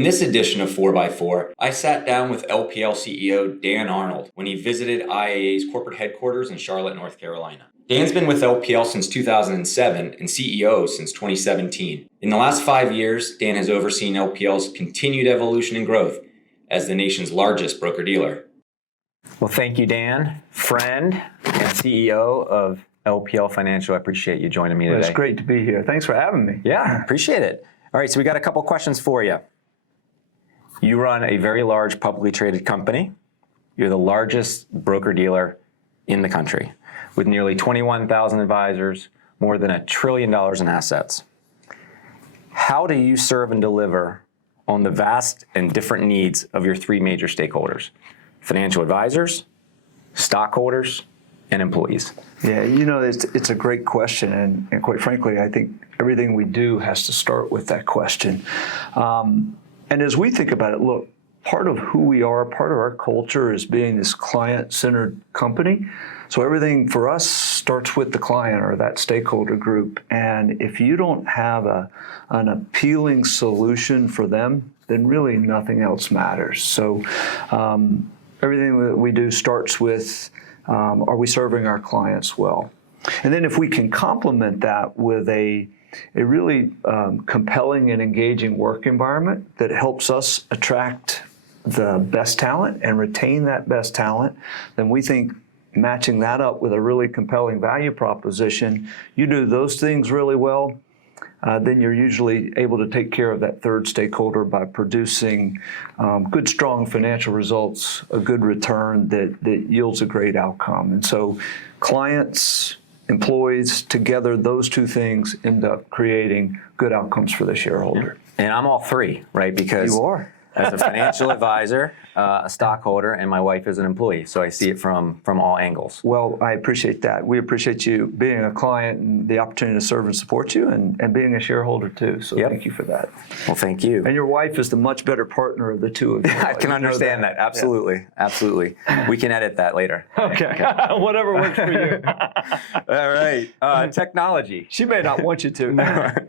In this edition of 4x4, I sat down with LPL CEO Dan Arnold when he visited IAA's corporate headquarters in Charlotte, North Carolina. Dan's been with LPL since 2007 and CEO since 2017. In the last 5 years, Dan has overseen LPL's continued evolution and growth as the nation's largest broker-dealer. Well, thank you, Dan, friend and CEO of LPL Financial. I appreciate you joining me today. Well, it's great to be here. Thanks for having me. Yeah, appreciate it. All right, so we got a couple questions for you. You run a very large publicly traded company. You're the largest broker-dealer in the country with nearly 21,000 advisors, more than $1 trillion in assets. How do you serve and deliver on the vast and different needs of your three major stakeholders: financial advisors, stockholders, and employees? Yeah, you know, it's a great question, and quite frankly, I think everything we do has to start with that question. And as we think about it, look, part of who we are, part of our culture is being this client-centered company. So everything for us starts with the client or that stakeholder group. And if you don't have an appealing solution for them, then really nothing else matters. So everything that we do starts with, are we serving our clients well? And then if we can complement that with a really compelling and engaging work environment that helps us attract the best talent and retain that best talent, then we think matching that up with a really compelling value proposition, you do those things really well, then you're usually able to take care of that third stakeholder by producing good, strong financial results, a good return that yields a great outcome. And so clients, employees, together, those two things end up creating good outcomes for the shareholder. And I'm all three, right? Because you are. As a financial advisor, a stockholder, and my wife is an employee, so I see it from all angles. Well, I appreciate that. We appreciate you being a client and the opportunity to serve and support you, and being a shareholder too. So Thank you for that. Well, thank you. And your wife is the much better partner of the two of you. I can understand that. Absolutely. Yeah. Absolutely. We can edit that later. Okay. Whatever works for you. All right. Technology. She may not want you to.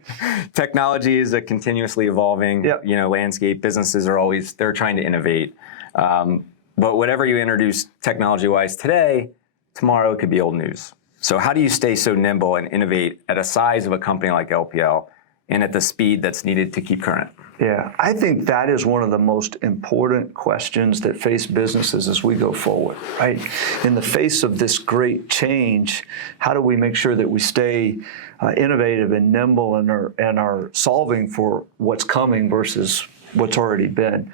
Technology is a continuously evolving landscape. Businesses are always, they're trying to innovate. But whatever you introduce technology-wise today, tomorrow it could be old news. So how do you stay so nimble and innovate at a size of a company like LPL and at the speed that's needed to keep current? Yeah, I think that is one of the most important questions that face businesses as we go forward, right? In the face of this great change, how do we make sure that we stay innovative and nimble and are solving for what's coming versus what's already been?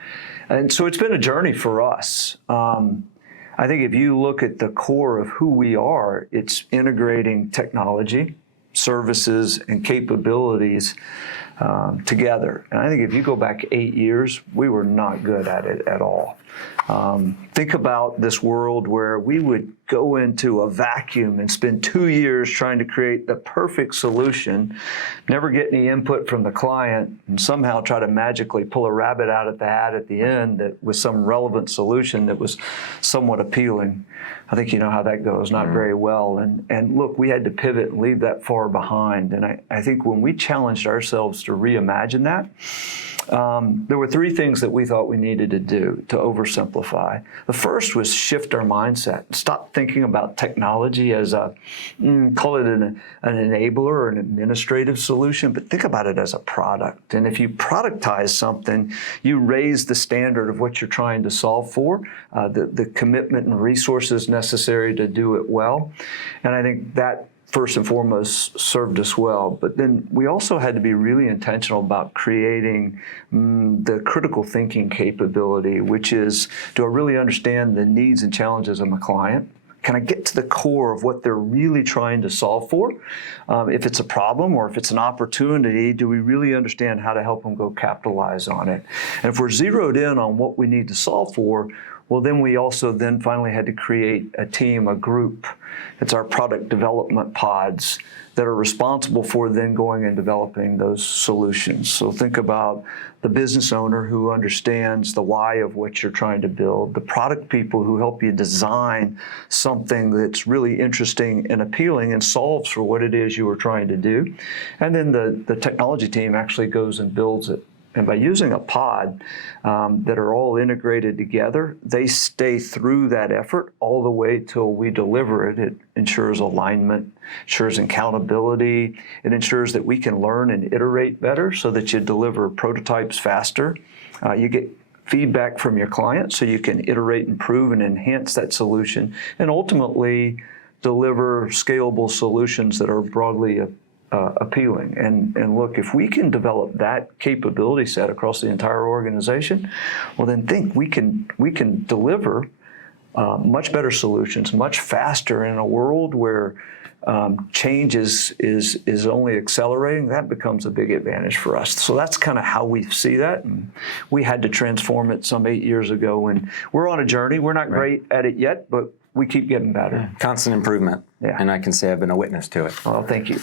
And so it's been a journey for us. I think if you look at the core of who we are, it's integrating technology, services, and capabilities together. And I think if you go back 8 years, we were not good at it at all. Think about this world where we would go into a vacuum and spend 2 years trying to create the perfect solution, never get any input from the client, and somehow try to magically pull a rabbit out of the hat at the end that was some relevant solution that was somewhat appealing. I think you know how that goes, not very well. And look, we had to pivot and leave that far behind. And I think when we challenged ourselves to reimagine that, there were three things that we thought we needed to do to oversimplify. The first was shift our mindset, stop thinking about technology as call it an enabler or an administrative solution, but think about it as a product. And if you productize something, you raise the standard of what you're trying to solve for, the commitment and resources necessary to do it well. And I think that first and foremost served us well. But then we also had to be really intentional about creating the critical thinking capability, which is, do I really understand the needs and challenges of my client? Can I get to the core of what they're really trying to solve for? If it's a problem or if it's an opportunity, do we really understand how to help them go capitalize on it? And if we're zeroed in on what we need to solve for, well, then we also then finally had to create a team, a group. It's our product development pods that are responsible for then going and developing those solutions. So think about the business owner who understands the why of what you're trying to build, the product people who help you design something that's really interesting and appealing and solves for what it is you were trying to do, and then the technology team actually goes and builds it And by using a pod that are all integrated together, they stay through that effort all the way till we deliver it. It ensures alignment, ensures accountability. It ensures that we can learn and iterate better so that you deliver prototypes faster. You get feedback from your client so you can iterate, improve, and enhance that solution, and ultimately deliver scalable solutions that are broadly appealing. And look, if we can develop that capability set across the entire organization, well, then we can deliver much better solutions much faster in a world where change is only accelerating. That becomes a big advantage for us. So that's kind of how we see that. And we had to transform it some 8 years ago, and we're on a journey. We're not great at it yet, but we keep getting better. Constant improvement. Yeah. And I can say I've been a witness to it. Well, thank you.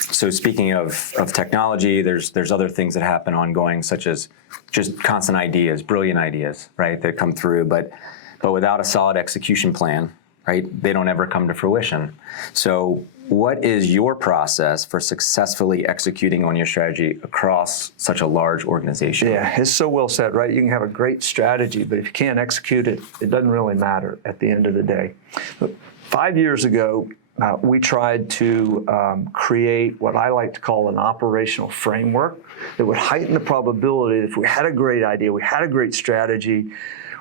So speaking of technology, there's other things that happen ongoing, such as just constant ideas, brilliant ideas, right, that come through. But without a solid execution plan, right, they don't ever come to fruition. So what is your process for successfully executing on your strategy across such a large organization? Yeah, it's so well said, right? You can have a great strategy, but if you can't execute it, it doesn't really matter at the end of the day. But 5 years ago, we tried to create what I like to call an operational framework that would heighten the probability that if we had a great idea, we had a great strategy,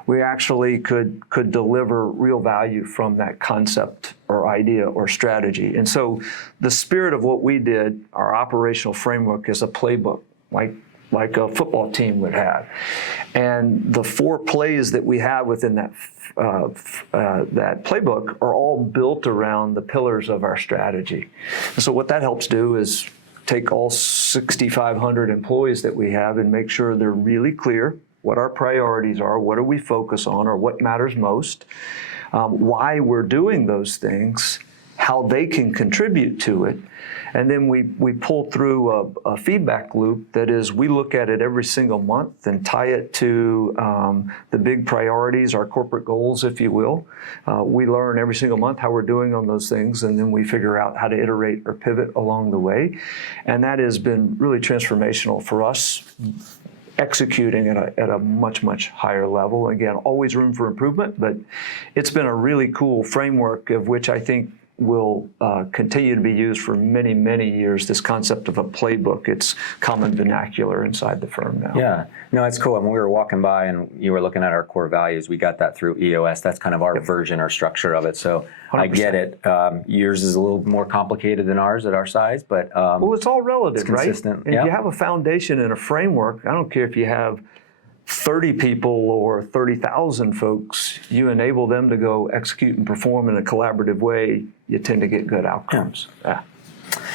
we actually could deliver real value from that concept or idea or strategy. And so the spirit of what we did, our operational framework, is a playbook, like a football team would have. And the 4 plays that we have within that playbook are all built around the pillars of our strategy. And so what that helps do is take all 6,500 employees that we have and make sure they're really clear what our priorities are, what do we focus on, or what matters most, why we're doing those things, how they can contribute to it. And then we pull through a feedback loop that is, we look at it every single month and tie it to the big priorities, our corporate goals, if you will. We learn every single month how we're doing on those things, and then we figure out how to iterate or pivot along the way. And that has been really transformational for us, executing at a much, much higher level. Again, always room for improvement, but it's been a really cool framework of which I think will continue to be used for many, many years, this concept of a playbook. It's common vernacular inside the firm now. Yeah, no, it's cool. And when we were walking by and you were looking at our core values, we got that through EOS. That's kind of our version or structure of it. So 100%. I get it. Yours is a little more complicated than ours at our size, but well, it's all relative, it's consistent. Right? And if you have a foundation and a framework, I don't care if you have 30 people or 30,000 folks, you enable them to go execute and perform in a collaborative way, you tend to get good outcomes. Yeah.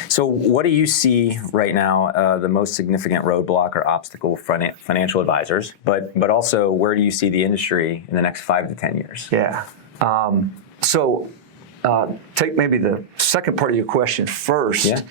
So what do you see right now the most significant roadblock or obstacle for financial advisors, but also where do you see the industry in the next 5 to 10 years? Yeah. So take maybe the second part of your question first. Yeah.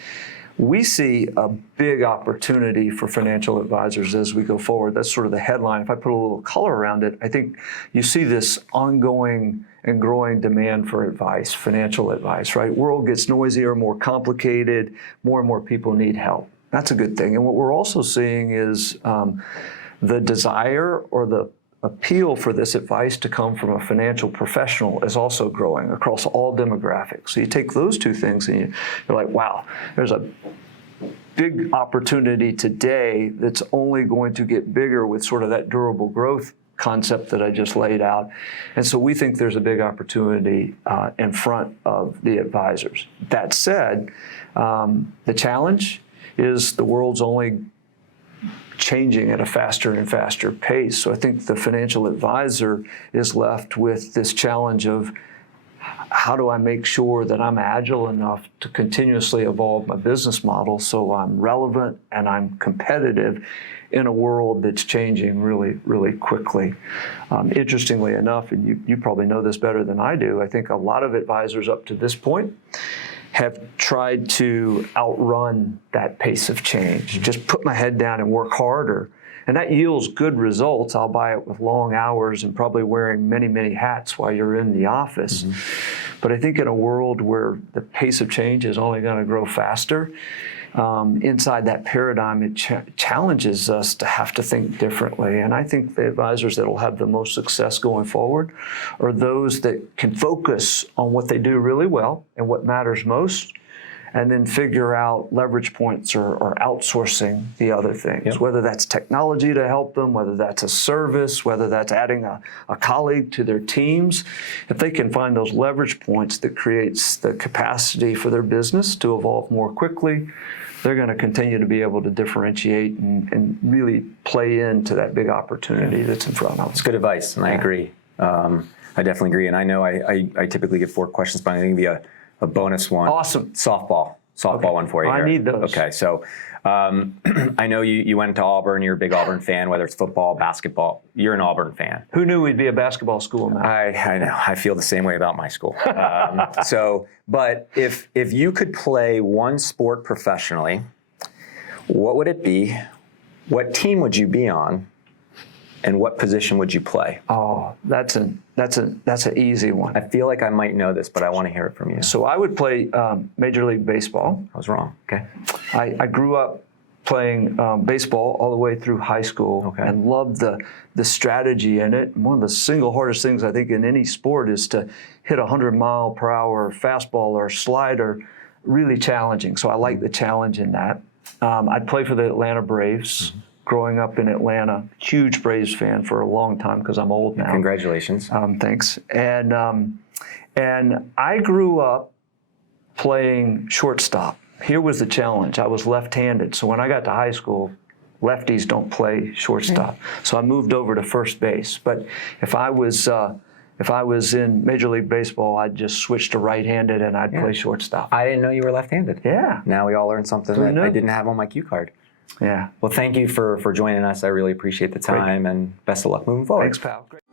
We see a big opportunity for financial advisors as we go forward. That's sort of the headline. If I put a little color around it, I think you see this ongoing and growing demand for advice, financial advice, right? World gets noisier, more complicated, more and more people need help. That's a good thing. And what we're also seeing is the desire or the appeal for this advice to come from a financial professional is also growing across all demographics. So you take those two things and you're like, wow, there's a big opportunity today that's only going to get bigger with sort of that durable growth concept that I just laid out. And so we think there's a big opportunity in front of the advisors. That said, the challenge is the world's only changing at a faster and faster pace. So I think the financial advisor is left with this challenge of how do I make sure that I'm agile enough to continuously evolve my business model so I'm relevant and I'm competitive in a world that's changing really, really quickly. Interestingly enough, and you probably know this better than I do, I think a lot of advisors up to this point have tried to outrun that pace of change, just put my head down and work harder. And that yields good results. I'll buy it with long hours and probably wearing many, many hats while you're in the office. Mm-hmm. But I think in a world where the pace of change is only going to grow faster, inside that paradigm, it challenges us to have to think differently. And I think the advisors that will have the most success going forward are those that can focus on what they do really well and what matters most, and then figure out leverage points or outsourcing the other things, Yep. whether that's technology to help them, whether that's a service, whether that's adding a colleague to their teams. If they can find those leverage points that creates the capacity for their business to evolve more quickly, they're going to continue to be able to differentiate and really play into that big opportunity that's in front of them. It's good advice, and I agree. I definitely agree. And I know I typically get 4 questions, but I think it'd be a bonus one. Awesome. Softball one for you. I here. need those. Okay, so I know you went to Auburn. You're a big Auburn fan, whether it's football, basketball. You're an Auburn fan. Who knew we'd be a basketball school now? I know. I feel the same way about my school. But if you could play one sport professionally, what would it be? What team would you be on? And what position would you play? Oh, that's an easy one. I feel like I might know this, but I want to hear it from you. So I would play Major League Baseball. I was wrong. Okay. I grew up playing baseball all the way through high school, Okay. and loved the strategy in it. And one of the single hardest things I think in any sport is to hit 100-mile-per-hour fastball or slider. Really challenging. So I like the challenge in that. I'd play for the Atlanta Braves. Mm-hmm. Growing up in Atlanta, huge Braves fan for a long time because I'm old now. Congratulations. Thanks. And I grew up playing shortstop. Here was the challenge. I was left-handed, so when I got to high school, lefties don't play shortstop. So I moved over to first base. But if I was in Major League Baseball, I'd just switch to right-handed and I'd play shortstop. I didn't know you were left-handed. Yeah. Now we all learned something Who that knew? I didn't have on my cue card. Yeah. Well, thank you for joining us. I really appreciate the time, and best of luck moving forward. Thanks, pal. Great.